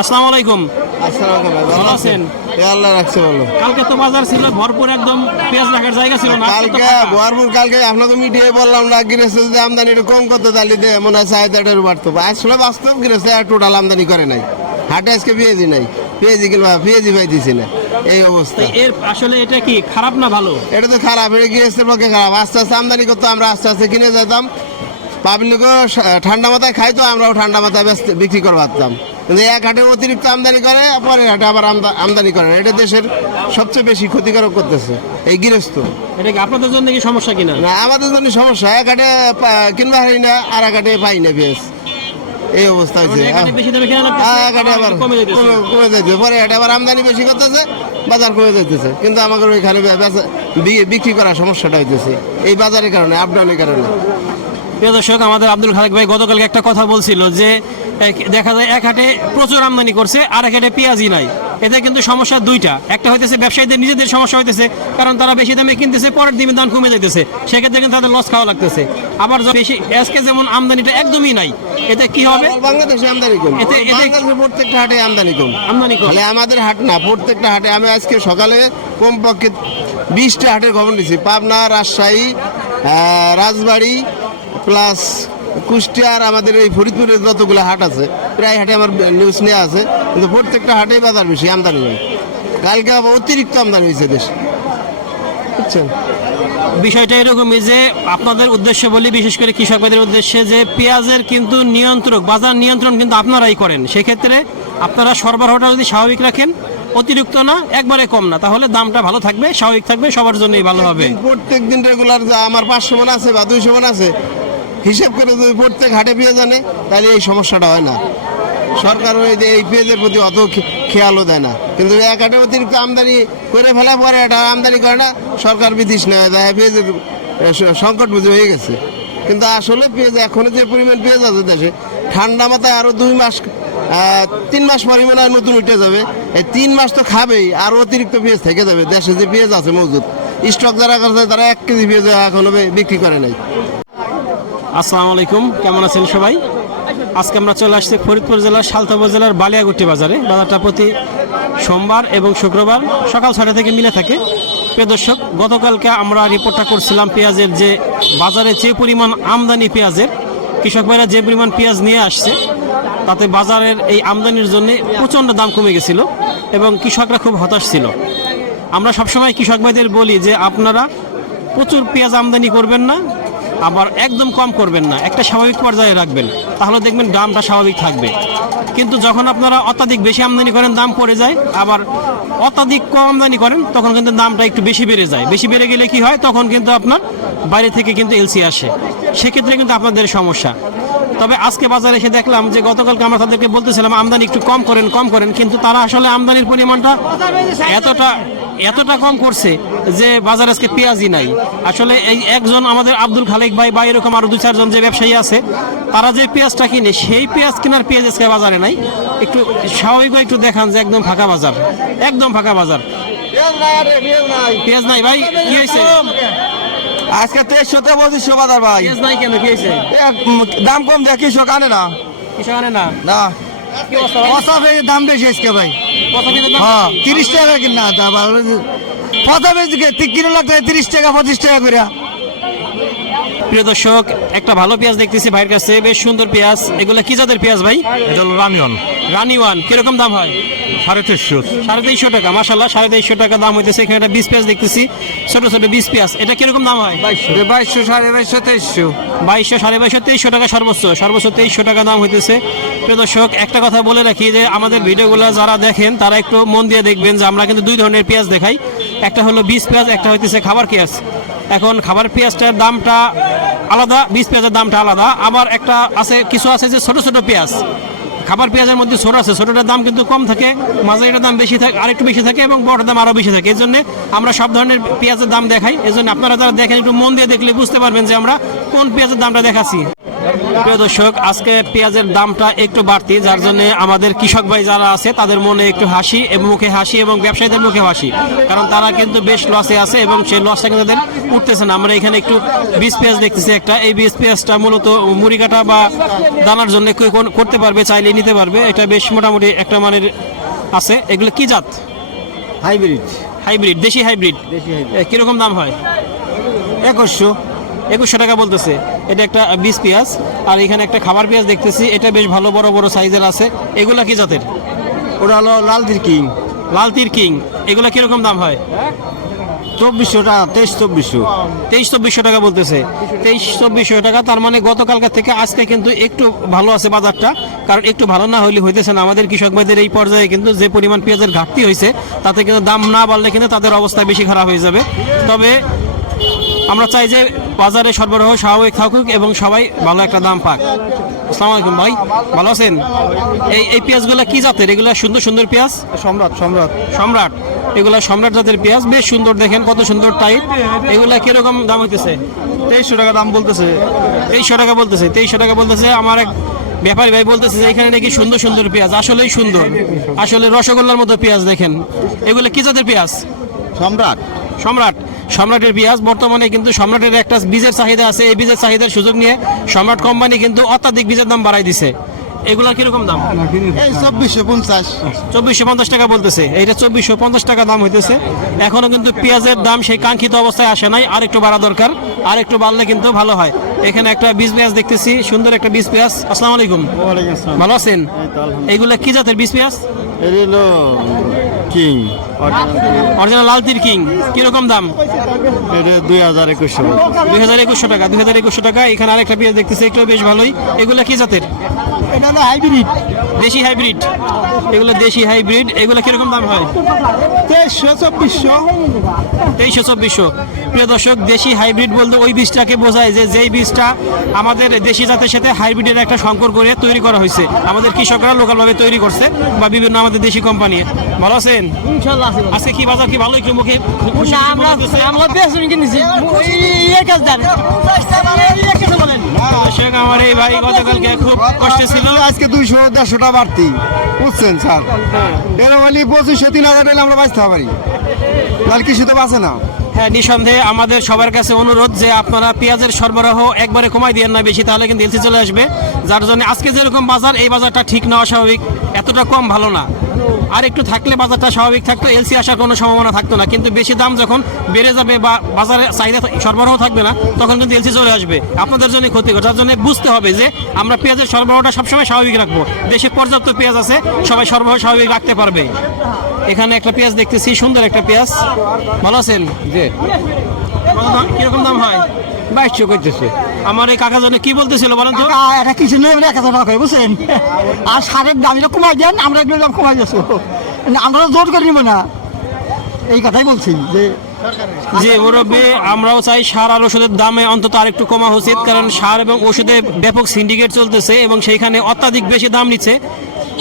আসসালামু আলাইকুম। আসসালামু আলাইকুম ভাই, ভালো আছেন? এ আল্লাহ রাখছে ভালো। কালকে তো বাজার ছিল ভরপুর একদম পেঁয়াজ রাখার জায়গা ছিল না কালকে ভরপুর কালকে আপনাকে মিডিয়ায় বললাম না যদি আমদানি একটু কম করতে তাহলে দে মনে হয় চাহিদাটার বাড়তো। আসলে বাস্তব গৃহস্থ আর টোটাল আমদানি করে নাই। হাটে আজকে পেঁয়াজি নাই। পেঁয়াজি কিনবা পেঁয়াজি পাইতেছি না। এই অবস্থা। এর আসলে এটা কি খারাপ না ভালো? এটা তো খারাপ এটা পক্ষে খারাপ। আস্তে আস্তে আমদানি করতো আমরা আস্তে আস্তে কিনে যেতাম। পাবলিকও ঠান্ডা মাথায় খাইতো আমরাও ঠান্ডা মাথায় বিক্রি করে পারতাম কিন্তু এক হাটে অতিরিক্ত আমদানি করে পরের হাটে আবার আমদা- আমদানি করে। এটা দেশের সবচেয়ে বেশি ক্ষতিকারক করতেছে এই গৃহস্থ। এটা কি আপনাদের জন্য কি সমস্যা কিনা? না আমাদের জন্য সমস্যা। এক হাটে কিনবা হয় না আর এক হাটে পাই না পেঁয়াজ এই অবস্থা হয়েছে মানে বেশি হ্যাঁ, আবার কমে যাইতেছে। পরে হাটে আবার আমদানি বেশি করতেছে বাজার কমে যাইতেছে। কিন্তু আমাদের ওইখানে বিক্রি করার সমস্যাটা হইতেছে। এই বাজারের কারণে আপডাউনের কারণে। প্রিয় দর্শক আমাদের আব্দুল খালেক ভাই গতকালকে একটা কথা বলছিল যে দেখা যায় এক হাটে প্রচুর আমদানি করছে আর এক হাটে পেঁয়াজই নাই। এতে কিন্তু সমস্যা দুইটা। একটা হইতেছে ব্যবসায়ীদের নিজেদের সমস্যা হইতেছে কারণ তারা বেশি দামে কিনতেছে পরের দিনে দাম কমে যাইতেছে। সেক্ষেত্রে কিন্তু তাদের লস খাওয়া লাগতেছে। আবার বেশি আজকে যেমন আমদানিটা একদমই নাই এতে কি হবে? বাংলাদেশে আমদানি কম। এতে- এতে- বাংলাদেশে প্রত্যেকটা হাটে আমদানি কম। আমদানি কম। তাহলে আমাদের হাট না প্রত্যেকটা হাটে আমি আজকে সকালে কমপক্ষে বিশটা হাটের খবর নিয়েছি পাবনা রাজশাহী রাজবাড়ী প্লাস কুষ্টিয়ার আমাদের এই ফরিদপুরের যতগুলো হাট আছে প্রায় হাটে আমার নিউজ নেওয়া আছে। কিন্তু প্রত্যেকটা হাটেই বাজার বেশি আমদানি নেই কালকে আবার অতিরিক্ত আমদানি হয়েছে দেশে। বুঝছেন? বিষয়টা এরকমই যে আপনাদের উদ্দেশ্য বলি বিশেষ করে কৃষকদের উদ্দেশ্যে যে পেঁয়াজের কিন্তু নিয়ন্ত্রক বাজার নিয়ন্ত্রণ কিন্তু আপনারাই করেন। সেক্ষেত্রে আপনারা সরবরাহটা যদি স্বাভাবিক রাখেন অতিরিক্ত না একবারে কম না তাহলে দামটা ভালো থাকবে স্বাভাবিক থাকবে সবার জন্যই ভালো হবে। প্রত্যেক দিন রেগুলার যা আমার পাঁচশো মন আছে বা দুইশো মন আছে হিসাব করে যদি প্রত্যেক হাটে পেয়ে আনে, তাহলে এই সমস্যাটা হয় না। সরকার এই পেঁয়াজের প্রতি অত খেয়ালও দেয় না। কিন্তু এক হাটে অতিরিক্ত আমদানি করে ফেলা পরে এটা আমদানি করে না, সরকার বিধিস নেয় দেয় পেঁয়াজের সংকট বুঝে হয়ে গেছে। কিন্তু আসলে পেঁয়াজ, এখন যে পরিমাণ পেঁয়াজ আছে দেশে, ঠান্ডা মাথায় আরও দুই মাস তিন মাস পরিমাণ আর নতুন উঠে যাবে। এই তিন মাস তো খাবেই, আর অতিরিক্ত পেঁয়াজ থেকে যাবে। দেশে যে পেঁয়াজ আছে মজুদ, স্টক যারা করছে তারা এক কেজি পেঁয়াজ এখনও বিক্রি করে নাই। আসসালামু আলাইকুম, কেমন আছেন সবাই? আজকে আমরা চলে আসছি ফরিদপুর জেলার সালতাপুর জেলার বালিয়াগুটি বাজারে। বাজারটা প্রতি সোমবার এবং শুক্রবার সকাল ছটা থেকে মিলে থাকে। প্রিয় দর্শক, গতকালকে আমরা রিপোর্টটা করছিলাম পেঁয়াজের যে বাজারে যে পরিমাণ আমদানি পেঁয়াজের, কৃষক ভাইরা যে পরিমাণ পেঁয়াজ নিয়ে আসছে, তাতে বাজারের এই আমদানির জন্য প্রচণ্ড দাম কমে গেছিল এবং কৃষকরা খুব হতাশ ছিল। আমরা সবসময় কৃষক ভাইদের বলি যে, আপনারা প্রচুর পেঁয়াজ আমদানি করবেন না আবার একদম কম করবেন না, একটা স্বাভাবিক পর্যায়ে রাখবেন। তাহলে দেখবেন দামটা স্বাভাবিক থাকবে। কিন্তু যখন আপনারা অত্যাধিক বেশি আমদানি করেন, দাম পড়ে যায়, আবার অত্যাধিক কম আমদানি করেন, তখন কিন্তু দামটা একটু বেশি বেড়ে যায়। বেশি বেড়ে গেলে কি হয়? তখন কিন্তু আপনার বাইরে থেকে কিন্তু এলসি আসে। সেক্ষেত্রে কিন্তু আপনাদের সমস্যা। তবে আজকে বাজারে এসে দেখলাম যে, গতকালকে আমরা তাদেরকে বলতেছিলাম, আমদানি একটু কম করেন কম করেন, কিন্তু তারা আসলে আমদানির পরিমাণটা এতটা এতটা কম করছে যে বাজারে আজকে পেঁয়াজই নাই। আসলে এই একজন আমাদের আব্দুল খালেক ভাই বা এরকম আরও দু চারজন যে ব্যবসায়ী আছে তারা যে পেঁয়াজটা কিনে সেই পেঁয়াজ কেনার পেঁয়াজ আজকে বাজারে নাই। একটু স্বাভাবিকভাবে একটু দেখান যে একদম ফাঁকা বাজার একদম ফাঁকা বাজার। পেঁয়াজ নাই ভাই কি হয়েছে? আজকে তেইশশো তে পঁচিশশো বাজার ভাই। পেঁয়াজ নাই কেন কি হয়েছে? দাম কম দিয়ে কৃষক আনে না। কৃষক আনে না? না। কি অবস্থা ভাই? পচা পেঁয়াজের দাম বেশি আজকে ভাই? হ্যাঁ তিরিশ টাকা কিনা তা ভালো পেঁয়াজ লাগতে তিরিশ টাকা পঁচিশ টাকা করে প্রিয় দর্শক একটা ভালো পেঁয়াজ দেখতেছি ভাইয়ের কাছে বেশ সুন্দর পেঁয়াজ। এগুলো কি জাতের পেঁয়াজ ভাই? এটা হলো রানিয়ন রানি ওয়ান কীরকম দাম হয়? সাড়ে তেইশশো সাড়ে তেইশশো টাকা মাসাল্লাহ সাড়ে তেইশশো টাকা দাম হইতেছে। এখানে একটা বিশ পেঁয়াজ দেখতেছি ছোট ছোট বিশ পেঁয়াজ। এটা কীরকম দাম হয়? বাইশশো সাড়ে বাইশশো তেইশশো। বাইশশো সাড়ে বাইশশো তেইশশো টাকা সর্বোচ্চ সর্বোচ্চ তেইশশো টাকা দাম হইতেছে। প্রিয় দর্শক একটা কথা বলে রাখি যে আমাদের ভিডিওগুলো যারা দেখেন তারা একটু মন দিয়ে দেখবেন যে আমরা কিন্তু দুই ধরনের পেঁয়াজ দেখাই। একটা হলো বীজ পেঁয়াজ একটা হইতেছে খাবার পেঁয়াজ। এখন খাবার পেঁয়াজটার দামটা আলাদা বিষ পেঁয়াজের দামটা আলাদা। আবার একটা আছে, কিছু আছে যে ছোট ছোট পেঁয়াজ। খাবার পেঁয়াজের মধ্যে ছোট আছে, ছোটটার দাম কিন্তু কম থাকে, মাঝারিটার দাম বেশি থাকে, আরেকটু বেশি থাকে এবং বড়টার দাম আরও বেশি থাকে। এই জন্য আমরা সব ধরনের পেঁয়াজের দাম দেখাই। এই জন্য আপনারা যারা দেখেন, একটু মন দিয়ে দেখলে বুঝতে পারবেন যে আমরা কোন পেঁয়াজের দামটা দেখাচ্ছি। প্রিয় দর্শক আজকে পেঁয়াজের দামটা একটু বাড়তি যার জন্য আমাদের কৃষক ভাই যারা আছে তাদের মনে একটু হাসি এবং মুখে হাসি এবং ব্যবসায়ীদের মুখে হাসি। কারণ তারা কিন্তু বেশ লসে আছে এবং সেই লসটা কিন্তু তাদের উঠতেছে না। আমরা এখানে একটু বীজ পেঁয়াজ দেখতেছি একটা। এই বীজ পেঁয়াজটা মূলত মুড়ি কাটা বা দানার জন্য করতে পারবে চাইলে নিতে পারবে। এটা বেশ মোটামুটি একটা মানের আছে। এগুলো কি জাত? হাইব্রিড। হাইব্রিড দেশি হাইব্রিড। কীরকম দাম হয়? একুশশো। একুশশো টাকা বলতেছে। এটা একটা বীজ পেঁয়াজ আর এখানে একটা খাবার পেঁয়াজ দেখতেছি। এটা বেশ ভালো বড় বড় সাইজের আছে। এগুলা কি জাতের? ওটা হলো লালদির কিং। লাল তীর কিং। এগুলা কীরকম দাম হয়? চব্বিশশো টাকা তেইশ চব্বিশশো। তেইশ চব্বিশশো টাকা বলতেছে। তেইশ চব্বিশশো টাকা তার মানে গতকালকার থেকে আজকে কিন্তু একটু ভালো আছে বাজারটা। কারণ একটু ভালো না হইলে হইতেছে না। আমাদের কৃষক ভাইদের এই পর্যায়ে কিন্তু যে পরিমাণ পেঁয়াজের ঘাটতি হয়েছে তাতে কিন্তু দাম না বাড়লে কিন্তু তাদের অবস্থা বেশি খারাপ হয়ে যাবে। তবে আমরা চাই যে বাজারে সরবরাহ স্বাভাবিক থাকুক এবং সবাই ভালো একটা দাম পাক। আসসালামু আলাইকুম ভাই ভালো আছেন? এই এই পেঁয়াজগুলো কি জাতের? এগুলো সুন্দর সুন্দর পেঁয়াজ? সম্রাট সম্রাট। সম্রাট। এগুলা সম্রাট জাতের পেঁয়াজ বেশ সুন্দর দেখেন কত সুন্দর টাইট এগুলা কীরকম দাম হইতেছে? তেইশশো টাকা দাম বলতেছে। তেইশশো টাকা বলতেছে তেইশশো টাকা বলতেছে। আমার এক ব্যাপারী ভাই বলতেছে যে এখানে নাকি সুন্দর সুন্দর পেঁয়াজ আসলেই সুন্দর। আসলে রসগোল্লার মতো পেঁয়াজ দেখেন। এগুলো কি জাতের পেঁয়াজ? সম্রাট। সম্রাট। সম্রাটের পেঁয়াজ বর্তমানে কিন্তু সম্রাটের একটা বীজের চাহিদা আছে। এই বীজের চাহিদার সুযোগ নিয়ে সম্রাট কোম্পানি কিন্তু অত্যাধিক বীজের দাম বাড়াই দিছে। এগুলার কীরকম দাম? চব্বিশশো পঞ্চাশ। চব্বিশশো পঞ্চাশ টাকা বলতেছে। এইটা চব্বিশশো পঞ্চাশ টাকা দাম হইতেছে। এখনও কিন্তু পেঁয়াজের দাম সেই কাঙ্ক্ষিত অবস্থায় আসে নাই। আর একটু বাড়া দরকার। আর একটু বাড়লে কিন্তু ভালো হয়। এখানে একটা বীজ পেঁয়াজ দেখতেছি। সুন্দর একটা বীজ পেঁয়াজ। আসসালামু আলাইকুম। ভালো আছেন? এইগুলা কি জাতের বীজ পেঁয়াজ? এটা কিং। Original লালতির king. কীরকম দাম? এটা দুই হাজার একুশশো। দুই হাজার একুশশো টাকা দুই হাজার একুশশো টাকা। এখানে আরেকটা পেঁয়াজ দেখতেছি একটু বেশ ভালোই। এগুলা কি জাতের? এটা হলো হাইব্রিড। দেশি হাইব্রিড। এগুলো দেশি হাইব্রিড। এগুলো কীরকম দাম হয়? তেইশশো চব্বিশশো। তেইশশো চব্বিশশো। প্রিয় দর্শক দেশি হাইব্রিড বলতে ওই বীজটাকে বোঝায় যে যেই বীজটা আমাদের দেশি জাতের সাথে হাইব্রিডের একটা সংকর করে তৈরি করা হয়েছে। আমাদের কৃষকরা লোকালভাবে তৈরি করছে বা বিভিন্ন আমাদের দেশি কোম্পানি ভালো আছেন? আজকে কি বাজার কি ভালো একটু মুখে খুশি মনে হচ্ছে? দর্শক আমার এই ভাই গতকালকে খুব কষ্টে ছিল। আজকে দুইশো দেড়শোটা বাড়তি। বুঝছেন স্যার? এর মানে পঁচিশশো তিন হাজার টাকা আমরা বাঁচতে পারি। নাহলে কিছু তো বাঁচে না। হ্যাঁ নিঃসন্দেহে আমাদের সবার কাছে অনুরোধ যে আপনারা পেঁয়াজের সরবরাহ একবারে কমাই দিয়েন না বেশি তাহলে কিন্তু এলসি চলে আসবে। যার জন্য আজকে যেরকম বাজার এই বাজারটা ঠিক না স্বাভাবিক। এতটা কম ভালো না। আর একটু থাকলে বাজারটা স্বাভাবিক থাকতো এলসি আসার কোনো সম্ভাবনা থাকতো না। কিন্তু বেশি দাম যখন বেড়ে যাবে বা বাজারে চাহিদা সরবরাহ থাকবে না, তখন কিন্তু এলসি চলে আসবে। আপনাদের জন্য ক্ষতিকর। যার জন্য বুঝতে হবে যে, আমরা পেঁয়াজের সরবরাহটা সবসময় স্বাভাবিক রাখব। দেশে পর্যাপ্ত পেঁয়াজ আছে, সবাই সরবরাহ স্বাভাবিক রাখতে পারবে। এখানে একটা পেঁয়াজ দেখতেছি, সুন্দর একটা পেঁয়াজ। ভালো আছেন? যে কীরকম দাম হয়? বাইশশো করতেছে আমার এই কাকা জানে কি বলতেছিল বলেন তো? এটা কিছু নেই এক হাজার টাকা বুঝছেন? আর সারের দাম এটা কমাই দেন আমরা এগুলো দাম কমাই যাচ্ছ আমরা তো জোর করে নিব না। এই কথাই বলছি যে যে মুরব্বী আমরাও চাই সার আর ওষুধের দামে অন্তত আরেকটু কমা উচিত কারণ সার এবং ওষুধে ব্যাপক সিন্ডিকেট চলতেছে এবং সেইখানে অত্যাধিক বেশি দাম নিচ্ছে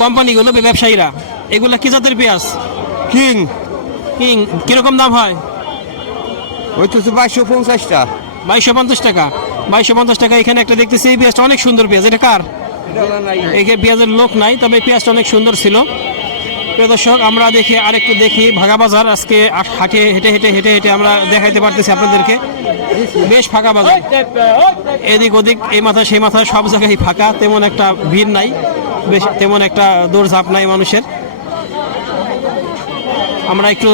কোম্পানিগুলো ব্যবসায়ীরা। এগুলা কি জাতের পেঁয়াজ? কিং। কিং কীরকম দাম হয়? ওই তো বাইশশো পঞ্চাশটা। বাইশশো পঞ্চাশ টাকা। বাইশশো পঞ্চাশ টাকা, এখানে একটা দেখতেছি, এই পেঁয়াজটা অনেক সুন্দর পেঁয়াজ। এটা কার? এখানে পেঁয়াজের লোক নাই, তবে পেঁয়াজটা অনেক সুন্দর ছিল। প্রিয় দর্শক, আমরা দেখি, আরেকটু দেখি ভাগা বাজার আজকে হাঁটে হেঁটে হেঁটে হেঁটে হেঁটে আমরা দেখাইতে পারতেছি আপনাদেরকে। বেশ ফাঁকা বাজার। এদিক ওদিক, এই মাথা সেই মাথা, সব জায়গায় ফাঁকা, তেমন একটা ভিড় নাই। বেশ তেমন একটা দৌড়ঝাঁপ নাই মানুষের। আমরা একটু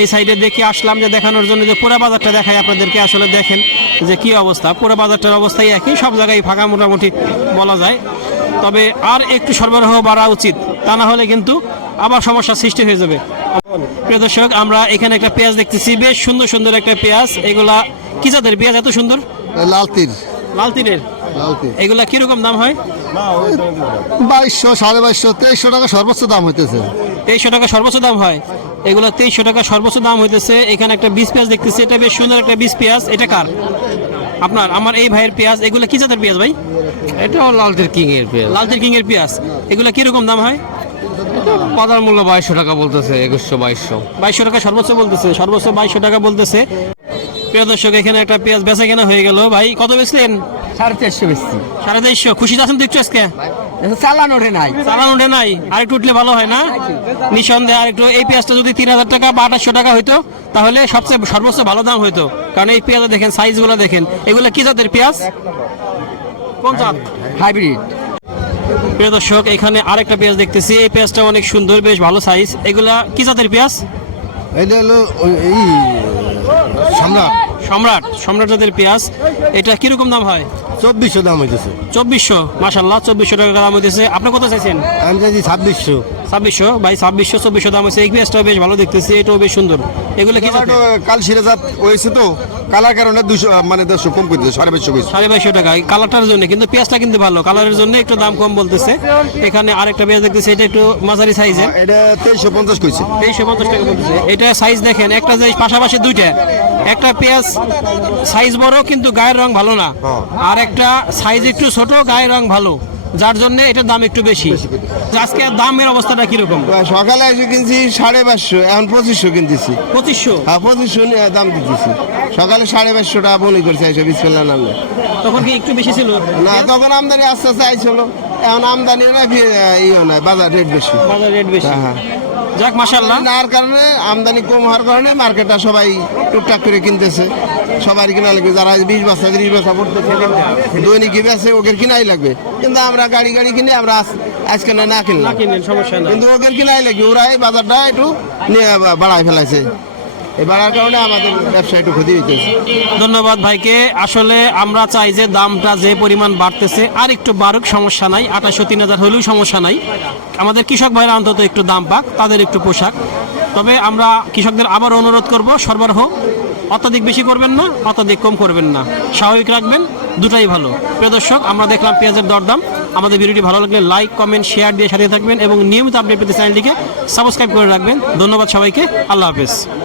এই সাইডে দেখে আসলাম যে দেখানোর জন্য যে পুরা বাজারটা দেখাই আপনাদেরকে আসলে দেখেন যে কি অবস্থা। পুরো বাজারটার অবস্থাই একই সব জায়গায় ফাঁকা মোটামুটি বলা যায়। তবে আর একটু সরবরাহ বাড়া উচিত তা না হলে কিন্তু আবার সমস্যার সৃষ্টি হয়ে যাবে। প্রিয় দর্শক আমরা এখানে একটা পেঁয়াজ দেখতেছি বেশ সুন্দর সুন্দর একটা পেঁয়াজ। এগুলা কি জাতের পেঁয়াজ এত সুন্দর? লাল তীর লাল তীরের এগুলা কীরকম দাম হয়? বাইশশো সাড়ে বাইশশো তেইশশো টাকা সর্বোচ্চ দাম হইতেছে। তেইশশো টাকা সর্বোচ্চ দাম হয়। এগুলো তেইশশো টাকা সর্বোচ্চ দাম হইতেছে। এখানে একটা বীজ পেঁয়াজ দেখতেছি এটা বেশ সুন্দর একটা বীজ পেঁয়াজ। এটা কার? আপনার আমার এই ভাইয়ের পেঁয়াজ এগুলো কি জাতের পেঁয়াজ ভাই? এটা লাল তীর কিং এর পেঁয়াজ। লালতির কিং এর পেঁয়াজ। এগুলো কীরকম দাম হয়? বাজার মূল্য বাইশশো টাকা বলতেছে একুশশো বাইশশো। বাইশশো টাকা সর্বোচ্চ বলতেছে সর্বোচ্চ বাইশশো টাকা বলতেছে। প্রিয় দর্শক এখানে একটা পেঁয়াজ বেচা কেনা হয়ে গেল। ভাই কত বেচলেন? সাড়ে চারশো বেশি সাড়ে তেইশশো খুশি আছেন তো একটু আজকে? চালান ওঠে নাই। চালান উঠে নাই আর একটু উঠলে ভালো হয় না? নিঃসন্দেহে আর একটু এই পেঁয়াজটা যদি তিন হাজার টাকা বা আঠাশশো টাকা হইতো তাহলে সবচেয়ে সর্বোচ্চ ভালো দাম হইতো। কারণ এই পেঁয়াজ দেখেন সাইজগুলো দেখেন। এগুলো কি জাতের পেঁয়াজ? কোন জাত হাইব্রিড। প্রিয় দর্শক এখানে আরেকটা পেঁয়াজ দেখতেছি। এই পেঁয়াজটা অনেক সুন্দর বেশ ভালো সাইজ এগুলা কি জাতের পেঁয়াজ? এটা হলো এই সম্রাট। সম্রাট সম্রাট জাতের পেঁয়াজ। এটা কীরকম দাম হয়? চব্বিশশো দাম হইতেছে। চব্বিশশো? মাসাল্লাহ চব্বিশশো টাকা দাম হইতেছে। আপনি কত চাইছেন? আমি চাইছি ছাব্বিশশো। ছাব্বিশশো। ভাই ছাব্বিশশো চব্বিশশো দাম হয়েছে। এই পেঁয়াজটাও বেশ ভালো দেখতেছি এটাও বেশ সুন্দর। এগুলো কি কাল সিরে জাত হয়েছে তো। কালার কারণে দুশো মানে দেড়শো কম করতেছে সাড়ে পাঁচশো সাড়ে বাইশশো টাকা। কালারটার জন্য কিন্তু পেঁয়াজটা কিন্তু ভালো। কালারের জন্য একটু দাম কম বলতেছে। এখানে আরেকটা পেঁয়াজ দেখতেছি এটা একটু মাঝারি সাইজের এটা তেইশশো পঞ্চাশ কইছে। তেইশশো পঞ্চাশ টাকা বলতেছে। এটা সাইজ দেখেন একটা যে পাশাপাশি দুইটা। একটা পেঁয়াজ সাইজ বড় কিন্তু গায়ের রং ভালো না। হ্যাঁ। আর একটা সাইজ একটু ছোট গায়ের রং ভালো। যার জন্য এটার দাম একটু বেশি। আজকে দামের অবস্থাটা কীরকম? সকালে এসে কিনছি সাড়ে পাঁচশো এখন পঁচিশশো কিনতেছি। পঁচিশশো? হ্যাঁ পঁচিশশো দাম দিতেছি। সকালে সাড়ে পাঁচশো টাকা বলি করছে এসে বিসপেল্লা নামে তখন কি একটু বেশি ছিল? না তখন আমদানি আস্তে আস্তে আইছিল। এখন আমদানি না ইয়ে নয় বাজার রেট বেশি। বাজার রেট বেশি। হ্যাঁ হ্যাঁ। যাক মাসাল্লাহ নার কারণে আমদানি কম হওয়ার কারণে মার্কেটটা সবাই টুকটাক করে কিনতেছে। সবার কিনা লাগবে যারা বিশ বস্তা ত্রিশ বস্তা পড়তেছে দৈনিক বেছে ওদের কিনাই লাগবে। কিন্তু আমরা গাড়ি গাড়ি কিনে আমরা আজকে না না কিনলাম। সমস্যা কিন্তু ওদের কিনাই লাগবে ওরা এই বাজারটা একটু নিয়ে বাড়ায় ফেলাইছে। এই বাড়ার কারণে আমাদের ব্যবসা একটু ক্ষতি হইতেছে। ধন্যবাদ ভাইকে। আসলে আমরা চাই যে দামটা যে পরিমাণ বাড়তেছে আর একটু বাড়ুক সমস্যা নাই। আঠাশশো তিন হাজার হলেও সমস্যা নাই। আমাদের কৃষক ভাইরা অন্তত একটু দাম পাক তাদের একটু পোশাক। তবে আমরা কৃষকদের আবার অনুরোধ করব সরবরাহ অত্যাধিক বেশি করবেন না, অত্যাধিক কম করবেন না। স্বাভাবিক রাখবেন, দুটাই ভালো। প্রিয় দর্শক, আমরা দেখলাম পেঁয়াজের দরদাম। আমাদের ভিডিওটি ভালো লাগলে লাইক কমেন্ট শেয়ার দিয়ে সাথে থাকবেন এবং নিয়মিত আপডেট পেতে চ্যানেলটিকে সাবস্ক্রাইব করে রাখবেন। ধন্যবাদ সবাইকে, আল্লাহ হাফেজ।